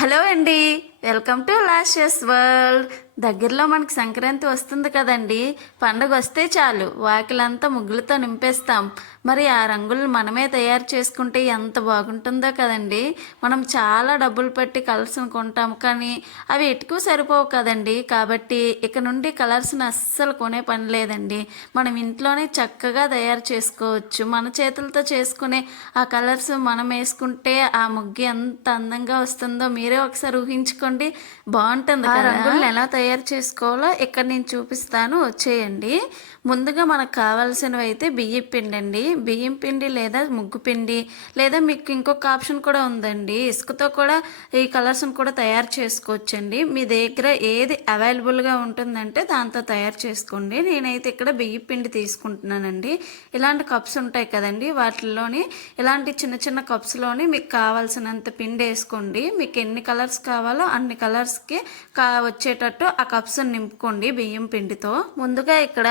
Hello అండి, welcome to lashes world. దగ్గరలో మనకి సంక్రాంతి వస్తుంది కదండి. పండగ వస్తే చాలు వాకిలంతా ముగ్గులతో నింపేస్తాం. మరి ఆ రంగులు మనమే తయారు చేసుకుంటే ఎంత బాగుంటుందో కదండి. మనం చాలా డబ్బులు పెట్టి కలర్స్ని కొంటాం, కానీ అవి ఎటుకు సరిపోవు కదండి. కాబట్టి ఇక నుండి కలర్స్ని అస్సలు కొనే పని లేదండి. మనం ఇంట్లోనే చక్కగా తయారు చేసుకోవచ్చు. మన చేతులతో చేసుకునే ఆ కలర్స్ మనం వేసుకుంటే ఆ ముగ్గు ఎంత అందంగా వస్తుందో మీరే ఒకసారి ఊహించుకోండి. బాగుంటుంది కదా. రంగులను ఎలా తయారు చేసుకోవాలో ఇక్కడ నేను చూపిస్తాను, వచ్చేయండి. ముందుగా మనకు కావాల్సినవి అయితే బియ్యం పిండి అండి. బియ్యం పిండి లేదా ముగ్గు పిండి, లేదా మీకు ఇంకొక ఆప్షన్ కూడా ఉందండి, ఇసుకతో కూడా ఈ కలర్స్ని కూడా తయారు చేసుకోవచ్చండి. మీ దగ్గర ఏది అవైలబుల్గా ఉంటుందంటే దాంతో తయారు చేసుకోండి. నేనైతే ఇక్కడ బియ్యం పిండి తీసుకుంటున్నానండి. ఇలాంటి కప్స్ ఉంటాయి కదండి, వాటిల్లోని ఇలాంటి చిన్న చిన్న కప్స్లోని మీకు కావాల్సినంత పిండి వేసుకోండి. మీకు ఎన్ని కలర్స్ కావాలో అన్ని కలర్స్కి వచ్చేటట్టు ఆ కప్స్ నింపుకోండి బియ్యం పిండితో. ముందుగా ఇక్కడ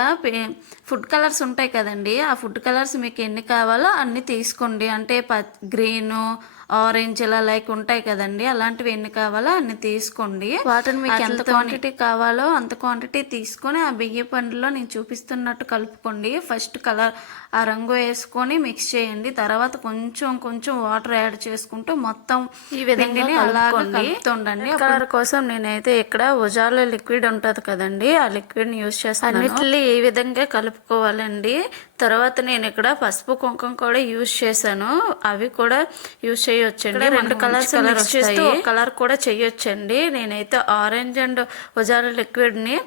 ఫుడ్ కలర్స్ ఉంటాయి కదండి, ఆ ఫుడ్ కలర్స్ మీకు ఎన్ని కావాలో అన్ని తీసుకోండి. అంటే గ్రీను, ఆరెంజ్ ఇలా లైక్ ఉంటాయి కదండి, అలాంటివి ఎన్ని కావాలో అన్ని తీసుకోండి. వాటిని మీకు ఎంత క్వాంటిటీ కావాలో అంత క్వాంటిటీ తీసుకొని ఆ బియ్య పండులో నేను చూపిస్తున్నట్టు కలుపుకోండి. ఫస్ట్ కలర్ ఆ రంగు వేసుకొని మిక్స్ చేయండి. తర్వాత కొంచెం కొంచెం వాటర్ యాడ్ చేసుకుంటూ మొత్తం ఈ విధంగా అలాగే కలుపుతుండండి. కలర్ కోసం నేనైతే ఇక్కడ ఉజాల లిక్విడ్ ఉంటుంది కదండి, ఆ లిక్విడ్ని యూజ్ చేస్తాను. అన్నిటిని ఈ విధంగా కలుపుకోవాలండి. తర్వాత నేను ఇక్కడ పసుపు కుంకుమ కూడా యూజ్ చేశాను, అవి కూడా యూజ్ చేయొచ్చండి. రెండు కలర్స్ మిక్స్ చేస్తూ ఒక కలర్ కూడా చేయొచ్చండి. నేనైతే ఆరెంజ్ అండ్ ఉజాల లిక్విడ్ని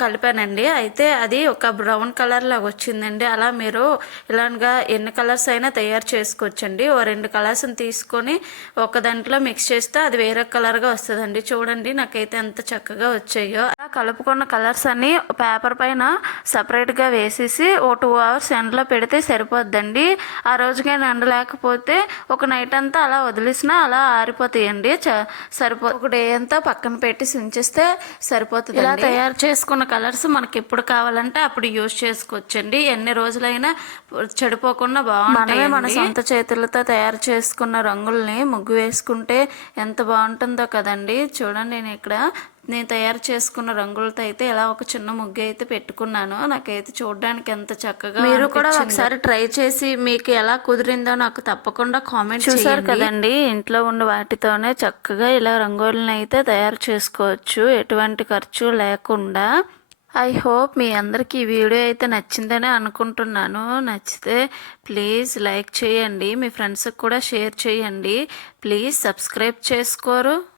కలిపానండి. అయితే అది ఒక బ్రౌన్ కలర్ లాగా వచ్చిందండి. అలా మీరు ఇలాగా ఎన్ని కలర్స్ అయినా తయారు చేసుకోవచ్చండి. ఓ రెండు కలర్స్ని తీసుకొని ఒక దాంట్లో మిక్స్ చేస్తే అది వేరే కలర్గా వస్తుందండి. చూడండి నాకైతే ఎంత చక్కగా వచ్చాయో. అలా కలుపుకున్న కలర్స్ అన్ని పేపర్ పైన సపరేట్గా వేసేసి ఓ 2 hours ఎండలో పెడితే సరిపోద్దండి. ఆ రోజుకి ఎండ లేకపోతే ఒక నైట్ అంతా అలా వదిలేసినా అలా ఆరిపోతాయండి. సరిపో ఒక డే అంతా పక్కన పెట్టి ఉంచేస్తే సరిపోతుంది. ఇలా తయారు చేసుకున్న కలర్స్ మనకి ఎప్పుడు కావాలంటే అప్పుడు యూజ్ చేసుకోవచ్చండి. ఎన్ని రోజులైనా చెడిపోకుండా బాగుంటాయి. మన సొంత చేతులతో తయారు చేసుకున్న రంగుల్ని ముగ్గు వేసుకుంటే ఎంత బాగుంటుందో కదండి. చూడండి నేను తయారు చేసుకున్న రంగులతో అయితే ఇలా ఒక చిన్న ముగ్గు అయితే పెట్టుకున్నాను. నాకైతే చూడడానికి ఎంత చక్కగా. మీరు కూడా ఒకసారి ట్రై చేసి మీకు ఎలా కుదిరిందో నాకు తప్పకుండా కామెంట్ చేశారు కదండి. ఇంట్లో ఉన్న వాటితోనే చక్కగా ఇలా రంగోలీని అయితే తయారు చేసుకోవచ్చు, ఎటువంటి ఖర్చు లేకుండా. ఐ హోప్ మీ అందరికీ ఈ వీడియో అయితే నచ్చిందని అనుకుంటున్నాను. నచ్చితే ప్లీజ్ లైక్ చేయండి, మీ ఫ్రెండ్స్కి కూడా షేర్ చేయండి. ప్లీజ్ సబ్స్క్రైబ్ చేసుకోరు.